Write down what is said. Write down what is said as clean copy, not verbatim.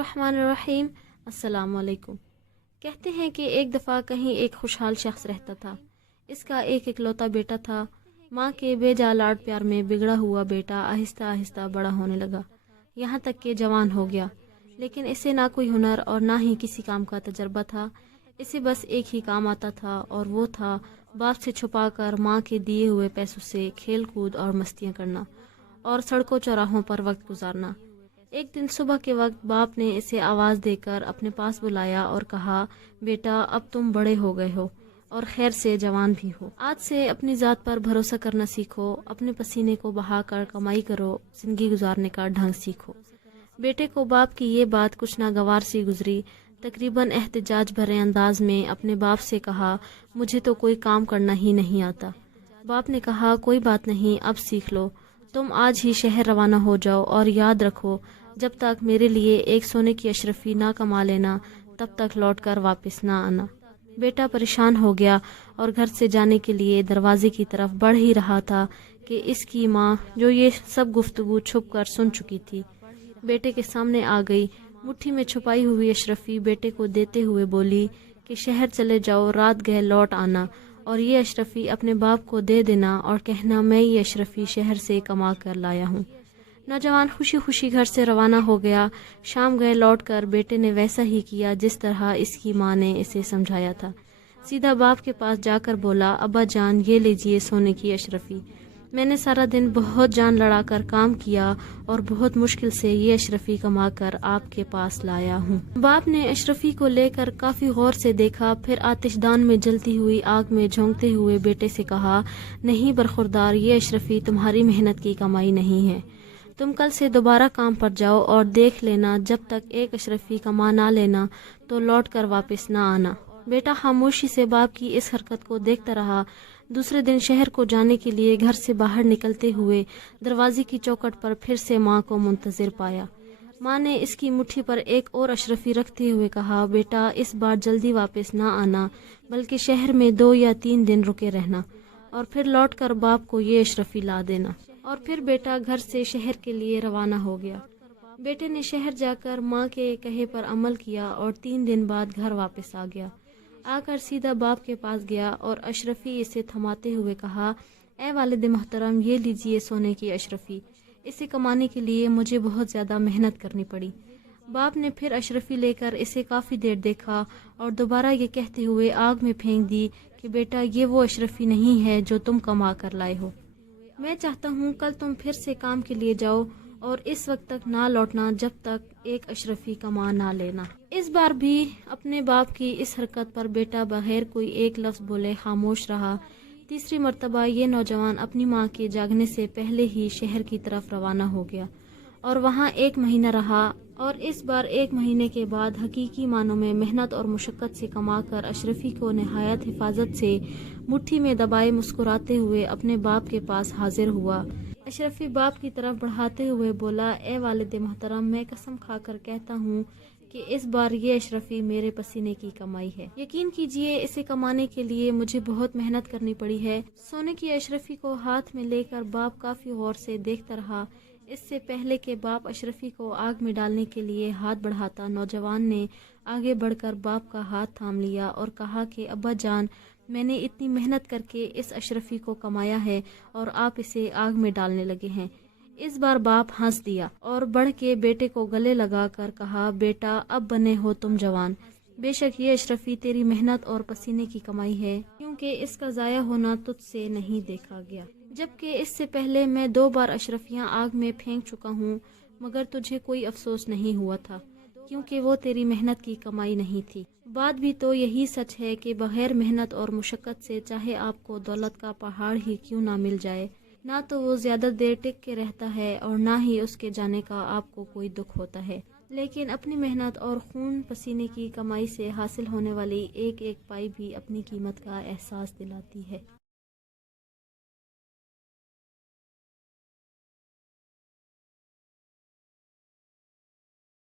बिस्मिल्लाहिर्रहमानिर्रहीम। अस्सलाम वालेकुम। कहते हैं कि एक दफ़ा कहीं एक खुशहाल शख्स रहता था। इसका एक इकलौता बेटा था। माँ के बेजा लाड प्यार में बिगड़ा हुआ बेटा आहिस्ता आहिस्ता बड़ा होने लगा, यहाँ तक कि जवान हो गया। लेकिन इसे ना कोई हुनर और ना ही किसी काम का तजर्बा था। इसे बस एक ही काम आता था और वो था बाप से छुपाकर माँ के दिए हुए पैसों से खेल कूद और मस्तियाँ करना और सड़कों चौराहों पर वक्त गुजारना। एक दिन सुबह के वक्त बाप ने इसे आवाज़ देकर अपने पास बुलाया और कहा, बेटा अब तुम बड़े हो गए हो और खैर से जवान भी हो। आज से अपनी ज़ात पर भरोसा करना सीखो, अपने पसीने को बहाकर कमाई करो, जिंदगी गुजारने का ढंग सीखो। बेटे को बाप की ये बात कुछ नागवार सी गुजरी। तकरीबन एहतजाज भरे अंदाज में अपने बाप से कहा, मुझे तो कोई काम करना ही नहीं आता। बाप ने कहा, कोई बात नहीं, अब सीख लो। तुम आज ही शहर रवाना हो जाओ और याद रखो, जब तक मेरे लिए एक सोने की अशरफी ना कमा लेना तब तक लौटकर वापस ना आना। बेटा परेशान हो गया और घर से जाने के लिए दरवाजे की तरफ बढ़ ही रहा था कि इसकी माँ, जो ये सब गुफ्तगू छुप कर सुन चुकी थी, बेटे के सामने आ गई। मुट्ठी में छुपाई हुई अशरफी बेटे को देते हुए बोली कि शहर चले जाओ, रात गए लौट आना और ये अशरफी अपने बाप को दे देना और कहना मैं ये अशरफी शहर से कमा कर लाया हूँ। नौजवान खुशी खुशी घर से रवाना हो गया। शाम गए लौटकर बेटे ने वैसा ही किया जिस तरह इसकी माँ ने इसे समझाया था। सीधा बाप के पास जाकर बोला, अब्बा जान, ये लीजिए सोने की अशरफी। मैंने सारा दिन बहुत जान लड़ाकर काम किया और बहुत मुश्किल से ये अशरफी कमा कर आपके पास लाया हूँ। बाप ने अशरफी को लेकर काफी गौर से देखा, फिर आतिशदान में जलती हुई आग में झोंकते हुए बेटे से कहा, नहीं बरखुरदार, ये अशरफी तुम्हारी मेहनत की कमाई नहीं है। तुम कल से दोबारा काम पर जाओ और देख लेना, जब तक एक अशरफी कमा ना लेना तो लौट कर वापस ना आना। बेटा खामोशी से बाप की इस हरकत को देखता रहा। दूसरे दिन शहर को जाने के लिए घर से बाहर निकलते हुए दरवाजे की चौखट पर फिर से माँ को मुंतजिर पाया। माँ ने इसकी मुट्ठी पर एक और अशरफी रखते हुए कहा, बेटा इस बार जल्दी वापस ना आना, बल्कि शहर में 2 या 3 दिन रुके रहना और फिर लौट कर बाप को ये अशरफी ला देना। और फिर बेटा घर से शहर के लिए रवाना हो गया। बेटे ने शहर जाकर माँ के कहे पर अमल किया और 3 दिन बाद घर वापस आ गया। आकर सीधा बाप के पास गया और अशरफी इसे थमाते हुए कहा, ए वालिद मोहतरम, ये लीजिए सोने की अशरफी। इसे कमाने के लिए मुझे बहुत ज़्यादा मेहनत करनी पड़ी। बाप ने फिर अशरफी लेकर इसे काफ़ी देर देखा और दोबारा ये कहते हुए आग में फेंक दी कि बेटा ये वो अशरफी नहीं है जो तुम कमा कर लाए हो। मैं चाहता हूँ कल तुम फिर से काम के लिए जाओ और इस वक्त तक ना लौटना जब तक एक अशरफी कमा ना लेना। इस बार भी अपने बाप की इस हरकत पर बेटा बगैर कोई एक लफ्ज़ बोले खामोश रहा। तीसरी मर्तबा ये नौजवान अपनी माँ के जागने से पहले ही शहर की तरफ रवाना हो गया और वहाँ 1 महीना रहा। और इस बार 1 महीने के बाद हकीकी मानों में मेहनत और मुशक्क़त से कमाकर अशरफी को नहायत हिफाजत से मुट्ठी में दबाए मुस्कुराते हुए अपने बाप के पास हाजिर हुआ। अशरफी बाप की तरफ बढ़ाते हुए बोला, ए वालिद मोहतरम, मैं कसम खाकर कहता हूँ कि इस बार ये अशरफी मेरे पसीने की कमाई है। यकीन कीजिए इसे कमाने के लिए मुझे बहुत मेहनत करनी पड़ी है। सोने की अशरफी को हाथ में लेकर बाप काफ़ी गौर से देखता रहा। इससे पहले के बाप अशरफी को आग में डालने के लिए हाथ बढ़ाता, नौजवान ने आगे बढ़कर बाप का हाथ थाम लिया और कहा कि अब्बा जान, मैंने इतनी मेहनत करके इस अशरफी को कमाया है और आप इसे आग में डालने लगे हैं। इस बार बाप हंस दिया और बढ़ के बेटे को गले लगाकर कहा, बेटा अब बने हो तुम जवान। बेशक ये अशरफी तेरी मेहनत और पसीने की कमाई है, क्योंकि इसका ज़ाया होना तुझसे नहीं देखा गया। जबकि इससे पहले मैं 2 बार अशरफियाँ आग में फेंक चुका हूँ, मगर तुझे कोई अफसोस नहीं हुआ था, क्योंकि वो तेरी मेहनत की कमाई नहीं थी। बात भी तो यही सच है कि बगैर मेहनत और मुशक्क़त से चाहे आपको दौलत का पहाड़ ही क्यों ना मिल जाए, ना तो वो ज़्यादा देर टिक के रहता है और ना ही उसके जाने का आपको कोई दुख होता है। लेकिन अपनी मेहनत और खून पसीने की कमाई से हासिल होने वाली एक एक पाई भी अपनी कीमत का एहसास दिलाती है।